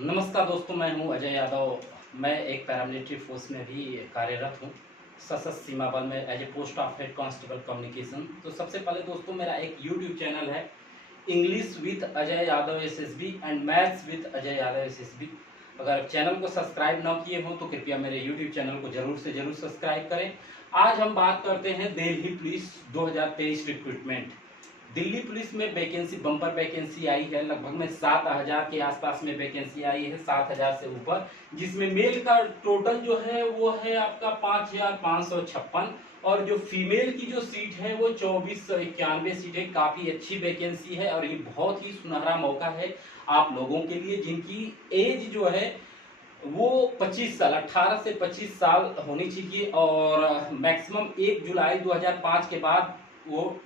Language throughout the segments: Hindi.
नमस्कार दोस्तों, मैं हूं अजय यादव। मैं एक पैरामिलिट्री फोर्स में भी कार्यरत हूं, सशस्त्र सीमा बल में as a post of head constable communication. तो सबसे पहले दोस्तों, मेरा एक यूट्यूब चैनल है, English with Ajay Yadav SSB and maths with Ajay Yadav SSB. अगर चैनल को सब्सक्राइब ना किए हो तो कृपया मेरे यूट्यूब चैनल को जरूर से जरूर सब्सक्राइब करें। आज हम बात करते हैं Delhi police 2023 recruitment. Delhi police में वैकेंसी, बम्पर वैकेंसी आई है। लगभग में 7,000 के आसपास में वैकेंसी आई है, 7,000 से ऊपर, जिसमें मेल का टोटल जो है वो है आपका 5,556 और जो फीमेल की जो सीट है वो 2,491 सीट है। काफी अच्छी वैकेंसी है और ये बहुत ही सुनहरा मौका है आप लोगों के लिए जिनकी एज जो है वो 25 साल, 18 से 25 साल होनी चाहिए और मैक्सिमम 1 जुलाई 2005 के बाद वो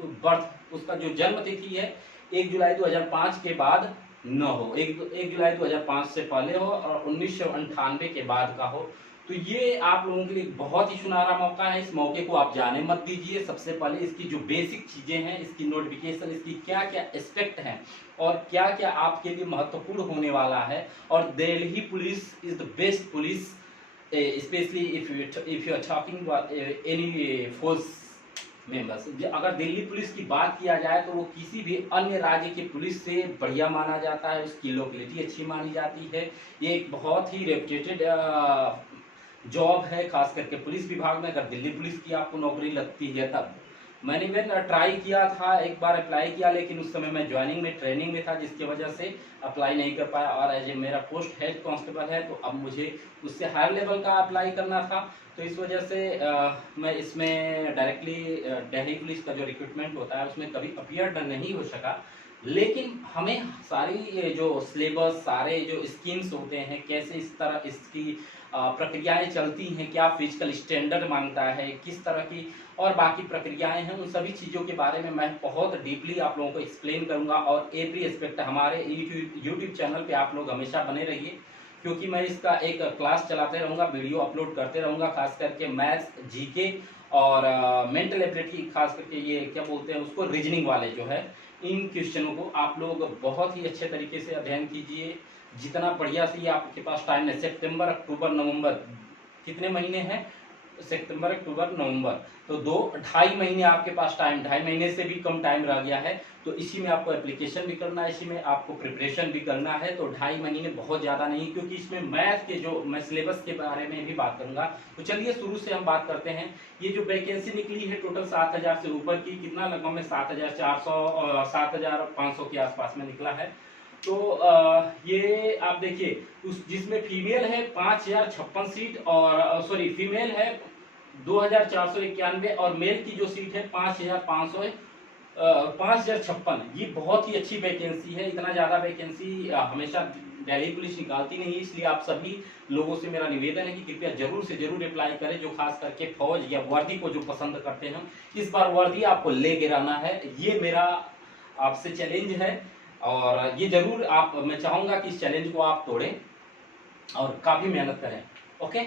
बर्थ, उसका जो जन्म तिथि है 1 जुलाई 2005 के बाद न हो, 1 जुलाई 2005 से पहले हो और 1998 के बाद का हो। तो ये आप लोगों के लिए बहुत ही सुनहरा मौका है। इस मौके को आप जाने मत दीजिए। सबसे पहले इसकी जो बेसिक चीजें हैं, इसकी नोटिफिकेशन, इसकी क्या क्या एस्पेक्ट हैं और क्या क्या आपके लिए महत्वपूर्ण होने वाला है। और Delhi police is the best police, specially if you are talking any force members. अगर दिल्ली पुलिस की बात किया जाए तो वो किसी भी अन्य राज्य की पुलिस से बढ़िया माना जाता है, उसकी लोकेलिटी अच्छी मानी जाती है। ये एक बहुत ही रेपुटेटेड जॉब है, खास करके पुलिस विभाग में। अगर दिल्ली पुलिस की आपको नौकरी लगती है तब। मैंने भी ट्राई किया था, एक बार अप्लाई किया, लेकिन उस समय मैं ज्वाइनिंग में, ट्रेनिंग में था, जिसकी वजह से अप्लाई नहीं कर पाया। और एज ए मेरा पोस्ट हेड कांस्टेबल है तो अब मुझे उससे हायर लेवल का अप्लाई करना था। तो इस वजह से मैं इसमें डायरेक्टली दिल्ली पुलिस का जो रिक्रूटमेंट होता है उसमें कभी अपीयर नहीं हो सका। लेकिन हमें सारी जो सिलेबस, सारे जो स्कीम्स होते हैं, कैसे इस तरह इसकी प्रक्रियाएं चलती हैं, क्या फिजिकल स्टैंडर्ड मांगता है, किस तरह की और बाकी प्रक्रियाएं हैं, उन सभी चीज़ों के बारे में मैं बहुत डीपली आप लोगों को एक्सप्लेन करूंगा। और एवरी एस्पेक्ट हमारे यूट्यूब चैनल पे आप लोग हमेशा बने रहिए, क्योंकि मैं इसका एक क्लास चलाते रहूंगा, वीडियो अपलोड करते रहूंगा, खास करके मैथ्स, जीके और मेंटल एबिलिटी, खास करके ये क्या बोलते हैं उसको, रीजनिंग वाले जो है, इन क्वेश्चनों को आप लोग बहुत ही अच्छे तरीके से अध्ययन कीजिए। जितना बढ़िया से ये आपके पास टाइम है, सितंबर, अक्टूबर, नवंबर, कितने महीने हैं? सितंबर, अक्टूबर, नवंबर, तो 2-2.5 महीने आपके पास टाइम, 2.5 महीने से भी कम टाइम रह गया है। तो इसी में आपको एप्लीकेशन भी करना है, इसी में आपको प्रिपरेशन भी करना है। तो 2.5 महीने बहुत ज़्यादा नहीं, क्योंकि इसमें मैथ के जो मैं सिलेबस के बारे में भी बात करूंगा। तो चलिए शुरू से हम बात करते हैं। ये जो वैकेंसी निकली है टोटल 7,000 से ऊपर की, कितना लगभग में 7,400 और 7,500 के आसपास में निकला है। तो ये आप देखिए, उस जिसमें फीमेल है 5,056 सीट और सॉरी फीमेल है 2,491 और मेल की जो सीट है 5,056। ये बहुत ही अच्छी वैकेंसी है। इतना ज्यादा वैकेंसी हमेशा दिल्ली पुलिस निकालती नहीं है, इसलिए आप सभी लोगों से मेरा निवेदन है कि कृपया जरूर से जरूर अप्लाई करें, जो खास करके फौज या वर्दी को जो पसंद करते हैं। इस बार वर्दी आपको ले गिराना है, ये मेरा आपसे चैलेंज है और ये जरूर आप, मैं चाहूंगा कि इस चैलेंज को आप तोड़ें और काफी मेहनत करें। ओके,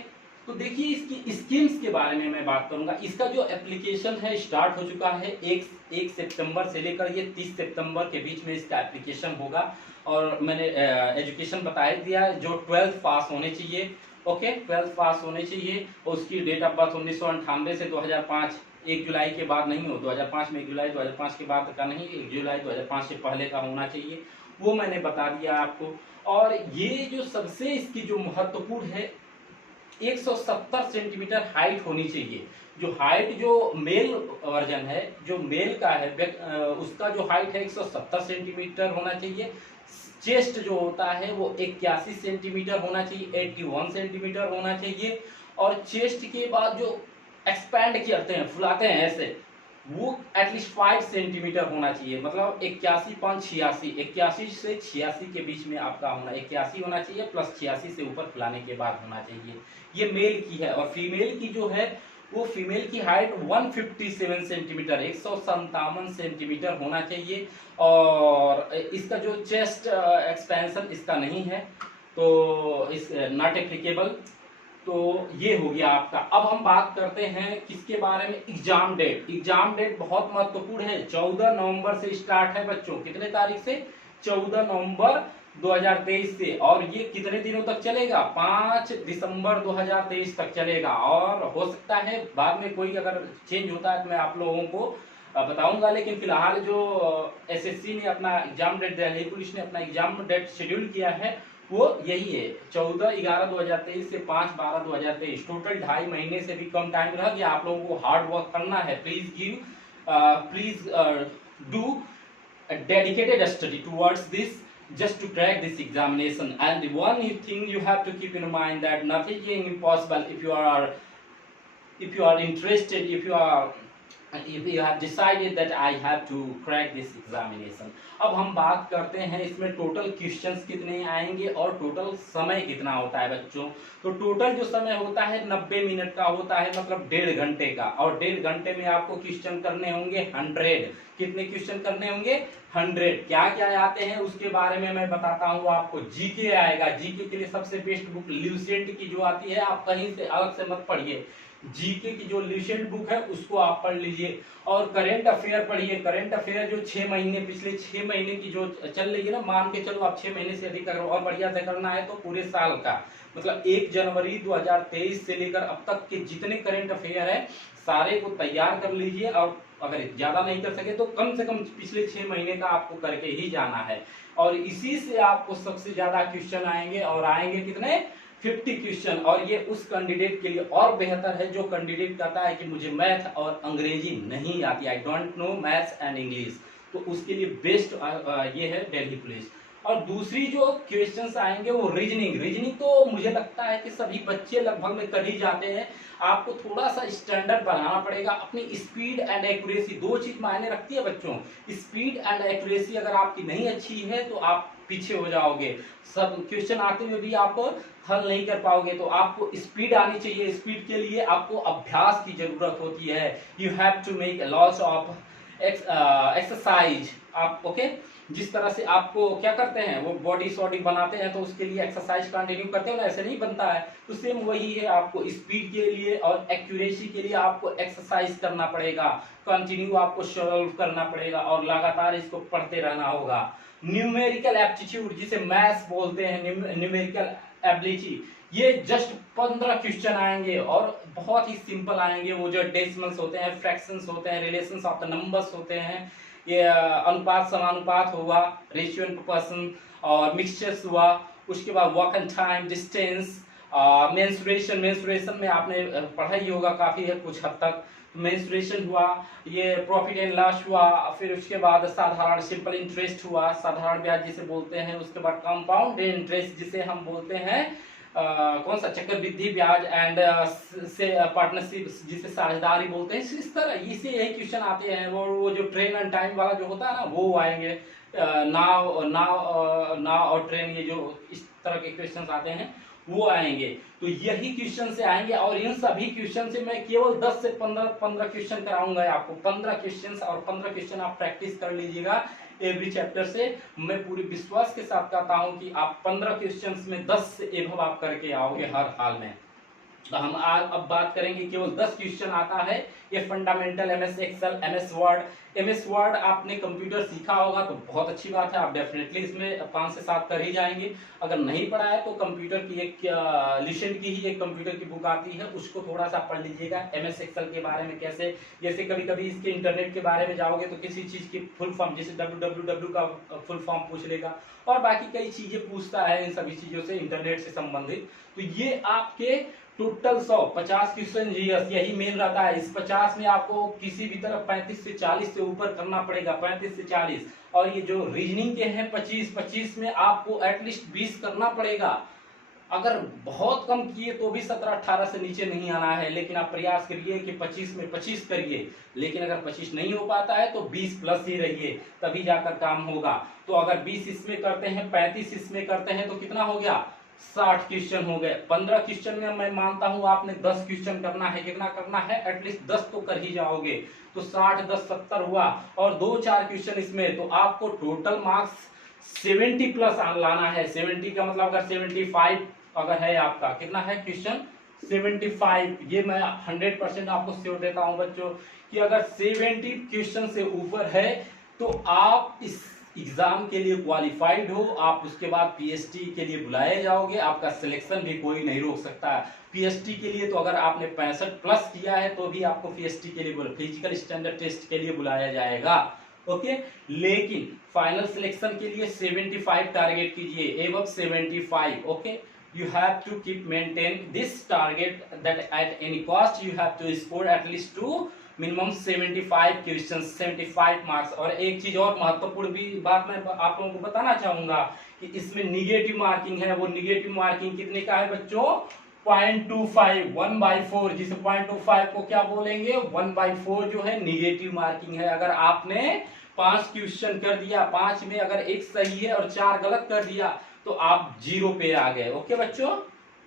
तो देखिए इसकी स्कीम्स के बारे में मैं बात करूंगा। इसका जो एप्लीकेशन है स्टार्ट हो चुका है, 1 सितंबर से लेकर ये 30 सितंबर के बीच में इसका एप्लीकेशन होगा। और मैंने एजुकेशन बता ही दिया है, जो 12th पास होने चाहिए। ओके, 12th पास होने चाहिए। उसकी डेट ऑफ बर्थ 1998 से 2005, 1 जुलाई के बाद नहीं हो, 2005 में 1 जुलाई 2005 के बाद का नहीं, 1 जुलाई 2005 से पहले का होना चाहिए, वो मैंने बता दिया आपको। और ये जो सबसे इसकी जो महत्वपूर्ण है, 170 सेंटीमीटर हाइट होनी चाहिए। जो हाइट जो मेल वर्जन है, जो मेल का है, उसका जो हाइट है 170 सेंटीमीटर होना चाहिए। चेस्ट जो होता है वो 81 सेंटीमीटर होना चाहिए, 81 सेंटीमीटर होना चाहिए। और चेस्ट के बाद जो एक्सपैंड करते हैं, फुलाते हैं ऐसे, वो एटलीस्ट 5 सेंटीमीटर होना चाहिए। मतलब 81 5 86, 81 से 86 के बीच में आपका होना, 81 होना चाहिए प्लस 86 से ऊपर फुलाने के बाद होना चाहिए। ये मेल की है। और फीमेल की जो है वो, फीमेल की हाइट 157 सेंटीमीटर, 157 सेंटीमीटर होना चाहिए। और इसका जो चेस्ट एक्सपेंशन इसका नहीं है, तो इस नॉट एप्लीकेबल। तो ये हो गया आपका। अब हम बात करते हैं किसके बारे में, एग्जाम डेट। एग्जाम डेट बहुत महत्वपूर्ण है, 14 नवंबर से स्टार्ट है बच्चों। कितने तारीख से? 14 नवंबर 2023 से, और ये कितने दिनों तक चलेगा? 5 दिसंबर 2023 तक चलेगा। और हो सकता है बाद में कोई अगर चेंज होता है तो मैं आप लोगों को बताऊंगा, लेकिन फिलहाल जो एसएससी ने अपना एग्जाम डेट, दिल्ली पुलिस ने अपना एग्जाम डेट शेड्यूल किया है वो यही है, 14/11/2023 से 5/12/2023। टोटल 2.5 महीने से भी कम टाइम रह गया। आप लोगों को हार्ड वर्क करना है। Please do dedicated study towards this, just to crack this examination. And one thing you have to keep in mind, that nothing is impossible if you are interested, if you have decided that I have to crack this examination. अब हम बात करते हैं इसमें टोटल क्वेश्चंस कितने आएंगे और टोटल समय कितना होता है बच्चों। तो टोटल जो समय होता है 90 मिनट का होता है, मतलब 1.5 घंटे का। और 1.5 घंटे में आपको क्वेश्चन करने होंगे 100। कितने क्वेश्चन करने होंगे? 100। क्या क्या आते हैं उसके बारे में मैं बताता हूँ आपको। जीके आएगा, जीके के लिए सबसे बेस्ट बुक ल्यूसेंट की जो आती है, आप कहीं से अलग से मत पढ़िए। जीके की जो ल्यूसेंट बुक है उसको आप पढ़ लीजिए। और करंट अफेयर पढ़िए। करंट अफेयर जो 6 महीने, पिछले 6 महीने की जो चल रही है ना, मान के चलो आप 6 महीने से अधिक अगर और बढ़िया से करना है तो पूरे साल का, मतलब 1 जनवरी 2023 से लेकर अब तक के जितने करंट अफेयर है सारे को तैयार कर लीजिए। और अगर ज्यादा नहीं कर सके तो कम से कम पिछले 6 महीने का आपको करके ही जाना है। और इसी से आपको सबसे ज्यादा क्वेश्चन आएंगे, और आएंगे कितने? 50 क्वेश्चन। और ये उस कैंडिडेट के लिए और बेहतर है जो कैंडिडेट कहता है कि मुझे मैथ और अंग्रेजी नहीं आती, I don't know maths and English, तो उसके लिए बेस्ट ये है दिल्ली पुलिस। और दूसरी जो क्वेश्चंस आएंगे वो रीजनिंग तो मुझे लगता है कि सभी बच्चे लगभग में कर ही जाते हैं। आपको थोड़ा सा स्टैंडर्ड बनाना पड़ेगा। अपनी स्पीड एंड एक्यूरेसी, 2 चीज मायने रखती है बच्चों। स्पीड एंड एक्यूरेसी अगर आपकी नहीं अच्छी है तो आप पीछे हो जाओगे। सब क्वेश्चन आते हुए भी आप हल नहीं कर पाओगे। तो आपको स्पीड आनी चाहिए। स्पीड के लिए आपको अभ्यास की जरूरत होती है। You have to make lots of exercise. आप ओके, जिस तरह से आपको क्या करते हैं वो बॉडी शॉडी बनाते हैं तो उसके लिए एक्सरसाइज कंटिन्यू करते हैं ना, ऐसे नहीं बनता है। तो सेम वही है, आपको स्पीड के लिए और एक्यूरेसी के लिए आपको एक्सरसाइज करना पड़ेगा, कंटिन्यू आपको सॉल्व करना पड़ेगा और लगातार इसको पढ़ते रहना होगा। न्यूमेरिकल एप्टीट्यूड जिसे मैथ्स बोलते हैं, न्यूमेरिकल एबिलिटी, ये जस्ट 15 क्वेश्चन आएंगे और बहुत ही सिंपल आएंगे। वो जो डेसिमल्स होते हैं, फ्रैक्शंस होते हैं, रिलेशंस ऑफ द नंबर्स होते हैं, ये अनुपात समानुपात हुआ, रेशियो एंड प्रोपोर्शन, और मिक्सचर्स हुआ। उसके बाद work and time, distance, mensuration में आपने पढ़ा ही होगा काफी है कुछ हद तक। मेंसुरेशन हुआ, ये प्रॉफिट एंड लॉस हुआ, फिर उसके बाद साधारण सिंपल इंटरेस्ट हुआ, साधारण ब्याज जिसे बोलते हैं। उसके बाद कंपाउंड इंटरेस्ट जिसे हम बोलते हैं कौन सा, चक्रवृद्धि ब्याज, एंड से पार्टनरशिप जिसे साझेदारी बोलते हैं। इस तरह इसे यही क्वेश्चन आते हैं। वो जो ट्रेन एंड टाइम वाला जो होता है ना वो आएंगे, नाव और ट्रेन, ये जो इस तरह के क्वेश्चन आते हैं वो आएंगे। तो यही क्वेश्चन से आएंगे और इन सभी क्वेश्चन से मैं केवल 10 से 15 क्वेश्चन कराऊंगा आपको। 15 क्वेश्चन, और 15 क्वेश्चन आप प्रैक्टिस कर लीजिएगा एवरी चैप्टर से। मैं पूरे विश्वास के साथ कहता हूं कि आप 15 क्वेश्चंस में 10 से एबव आप करके आओगे हर हाल में। तो हम अब बात करेंगे, केवल 10 क्वेश्चन आता है। ये fundamental MS Excel, MS Word आपने कंप्यूटर सीखा होगा तो बहुत अच्छी बात है, आप डेफिनेटली इसमें 5 से 7 कर ही जाएंगे। अगर नहीं पढ़ा है तो कंप्यूटर की एक लिशन की ही एक कंप्यूटर की बुक आती है, उसको थोड़ा सा पढ़ लीजिएगा। एमएस एक्सेल के बारे में कैसे, जैसे कभी कभी इसके इंटरनेट के बारे में जाओगे तो किसी चीज की फुल फॉर्म, जैसे www का फुल फॉर्म पूछ लेगा और बाकी कई चीजें पूछता है इन सभी चीजों से, इंटरनेट से संबंधित। तो ये आपके टोटल 150 क्वेश्चन जीएस यही मेन रहता है। इस 50 में आपको किसी भी तरह 35 से 40 से ऊपर करना पड़ेगा, 35 से 40। और ये जो रीजनिंग के हैं 25 में आपको एटलीस्ट 20 करना पड़ेगा। अगर बहुत कम किए तो भी 17-18 से नीचे नहीं आना है, लेकिन आप प्रयास करिए कि 25 में 25 करिए। लेकिन अगर 25 नहीं हो पाता है तो 20 प्लस ही रहिए, तभी जाकर काम होगा। तो अगर 20 इसमें करते हैं, 35 इसमें करते हैं तो कितना हो गया, 60 क्वेश्चन हो गए। 15 क्वेश्चन में मैं मानता हूं आपने 10 क्वेश्चन करना है। कितना करना है, एटलीस्ट 10 तो कर ही जाओगे। तो 60 10 70 हुआ, और 2-4 क्वेश्चन इसमें, तो आपको टोटल मार्क्स 70 प्लस लाना है। 70 का मतलब अगर 75 अगर है आपका, कितना है क्वेश्चन, 75। ये मैं 100% आपको श्योर देता हूं बच्चों कि अगर 70 क्वेश्चन से ऊपर है तो आप इस एग्जाम के लिए क्वालिफाइड हो, आप उसके बाद पीएचडी के लिए बुलाए जाओगे, आपका सिलेक्शन भी कोई नहीं रोक सकता। पीएचडी के लिए तो अगर आपने 65 प्लस किया है तो भी आपको पीएचडी के लिए फिजिकल स्टैंडर्ड टेस्ट के लिए बुलाया जाएगा। ओके, लेकिन फाइनल सिलेक्शन के लिए 75 टारगेट कीजिए, above 75। Okay, you have to keep maintain this target that at any cost you have to score at least to minimum 75 questions, 75 marks. और एक चीज और महत्वपूर्ण भी बात मैं आप लोगों को बताना चाहूंगा कि इसमें निगेटिव मार्किंग है। वो निगेटिव मार्किंग कितने का है बच्चों? 0.25, 1/4, जिसे 0.25 को क्या बोलेंगे? 1/4 जो है निगेटिव मार्किंग है। अगर आपने 5 क्वेश्चन कर दिया, 5 में अगर एक सही है और 4 गलत कर दिया तो आप 0 पे आ गए। ओके बच्चों,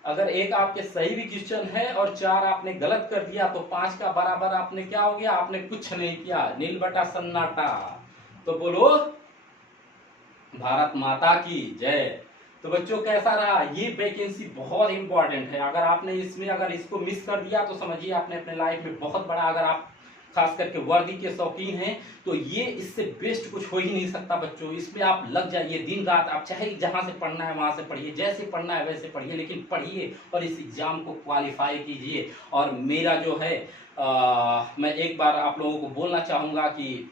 अगर एक आपके सही भी क्वेश्चन है और 4 आपने गलत कर दिया तो 5 का बराबर आपने क्या हो गया? आपने कुछ नहीं किया, नील बटा सन्नाटा। तो बोलो भारत माता की जय। तो बच्चों कैसा रहा? ये वैकेंसी बहुत इंपॉर्टेंट है। अगर आपने इसमें अगर इसको मिस कर दिया तो समझिए आपने अपने लाइफ में बहुत बड़ा, अगर आप खास करके वर्दी के शौकीन हैं तो ये इससे बेस्ट कुछ हो ही नहीं सकता बच्चों। इसमें आप लग जाइए दिन रात, आप चाहे जहां से पढ़ना है वहां से पढ़िए, जैसे पढ़ना है वैसे पढ़िए, लेकिन पढ़िए और इस एग्जाम को क्वालिफाई कीजिए। और मेरा जो है मैं एक बार आप लोगों को बोलना चाहूंगा कि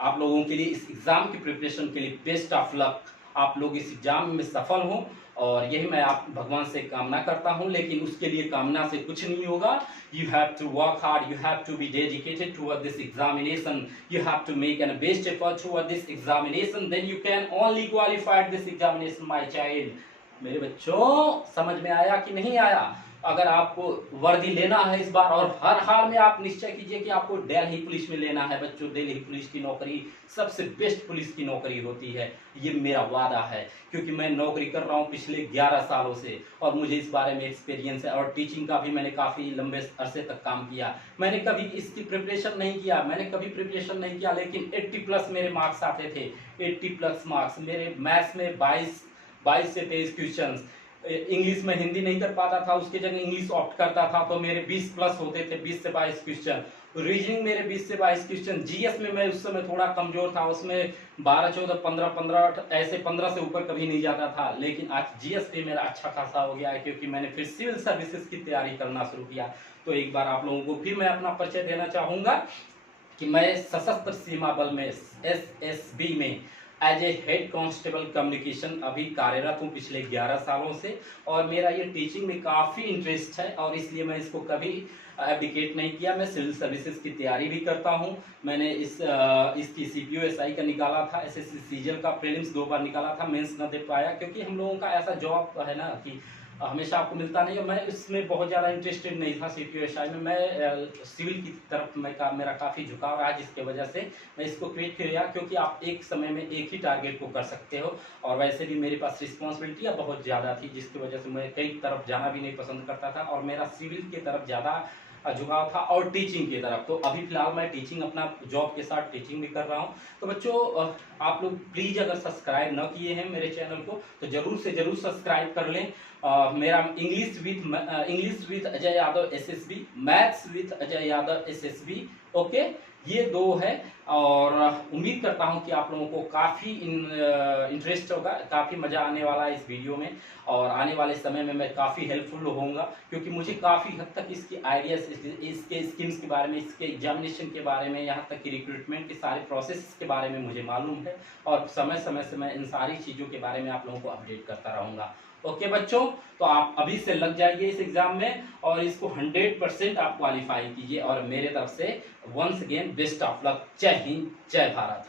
आप लोगों के लिए इस एग्जाम की प्रिपरेशन के लिए बेस्ट ऑफ लक। आप लोग इस एग्जाम में सफल हों और यही मैं आप भगवान से कामना करता हूं। लेकिन उसके लिए कामना से कुछ नहीं होगा। You have to work hard, you have to be dedicated toward this examination, you have to make an best effort toward this examination, then you can only qualify this examination, my child। मेरे बच्चों समझ में आया कि नहीं आया? अगर आपको वर्दी लेना है इस बार, और हर हाल में आप निश्चय कीजिए कि आपको दिल्ली पुलिस में लेना है बच्चों। दिल्ली पुलिस की नौकरी सबसे बेस्ट पुलिस की नौकरी होती है, ये मेरा वादा है, क्योंकि मैं नौकरी कर रहा हूँ पिछले 11 सालों से और मुझे इस बारे में एक्सपीरियंस है। और टीचिंग का भी मैंने काफ़ी लंबे अरसे तक काम किया। मैंने कभी इसकी प्रिपरेशन नहीं किया, लेकिन 80 प्लस मेरे मार्क्स आते थे। 80 प्लस मार्क्स मेरे मैथ्स में 22 से 23 क्वेश्चन, इंग्लिश में हिंदी नहीं कर पाता था, उसके जगह इंग्लिश ऑप्ट करता था तो मेरे 20 प्लस होते थे, 20 से 22 क्वेश्चन। रीजनिंग मेरे 20 से 22 क्वेश्चन। जीएस में मैं उस समय थोड़ा कमजोर था, उसमें 12, 14, 15 ऐसे 15 से ऊपर कभी नहीं जाता था। लेकिन आज जीएस पे मेरा अच्छा खासा हो गया है, क्योंकि मैंने फिर सिविल सर्विसेज की तैयारी करना शुरू किया। तो एक बार आप लोगों को फिर मैं अपना परिचय देना चाहूंगा कि मैं सशस्त्र सीमा बल में एसएसबी में as a head constable communication अभी कार्यरत हूँ पिछले 11 सालों से। और मेरा ये टीचिंग में काफ़ी इंटरेस्ट है और इसलिए मैं इसको कभी एब्डिकेट नहीं किया। मैं सिविल सर्विसेज की तैयारी भी करता हूँ। मैंने इसकी सीपीओ एसआई का निकाला था, एसएससी सीजीएल का प्रीलिम्स 2 बार निकाला था, मेंस न दे पाया, क्योंकि हम लोगों का ऐसा जॉब है ना कि हमेशा आपको मिलता नहीं है। मैं इसमें बहुत ज़्यादा इंटरेस्टेड नहीं था सीपीओ एसआई में। मैं सिविल की तरफ मेरा काफ़ी झुकाव रहा, जिसकी वजह से मैं इसको क्रिएट किया, क्योंकि आप एक समय में एक ही टारगेट को कर सकते हो। और वैसे भी मेरे पास रिस्पॉन्सिबिलिटियाँ बहुत ज़्यादा थी, जिसकी वजह से मैं कई तरफ जाना भी नहीं पसंद करता था और मेरा सिविल की तरफ ज़्यादा झुकाव था और टीचिंग की तरफ। तो अभी फिलहाल मैं टीचिंग, अपना जॉब के साथ टीचिंग भी कर रहा हूँ। तो बच्चों आप लोग प्लीज़ अगर सब्सक्राइब न किए हैं मेरे चैनल को तो जरूर से जरूर सब्सक्राइब कर लें। मेरा English with Ajay Yadav SSB, maths with Ajay Yadav SSB, okay, ये 2 है। और उम्मीद करता हूं कि आप लोगों को काफ़ी इंटरेस्ट होगा, काफ़ी मज़ा आने वाला है इस वीडियो में। और आने वाले समय में मैं काफ़ी हेल्पफुल होऊंगा, क्योंकि मुझे काफ़ी हद तक इसकी आइडियाज, इसके स्कीम्स के बारे में, इसके एग्जामिनेशन के बारे में, यहाँ तक कि रिक्रूटमेंट के सारे प्रोसेस के बारे में मुझे मालूम है। और समय समय से मैं इन सारी चीज़ों के बारे में आप लोगों को अपडेट करता रहूँगा। ओके बच्चों, तो आप अभी से लग जाइए इस एग्जाम में और इसको 100% आप क्वालिफाई कीजिए। और मेरे तरफ से once again best of luck. जय हिंद, जय भारत।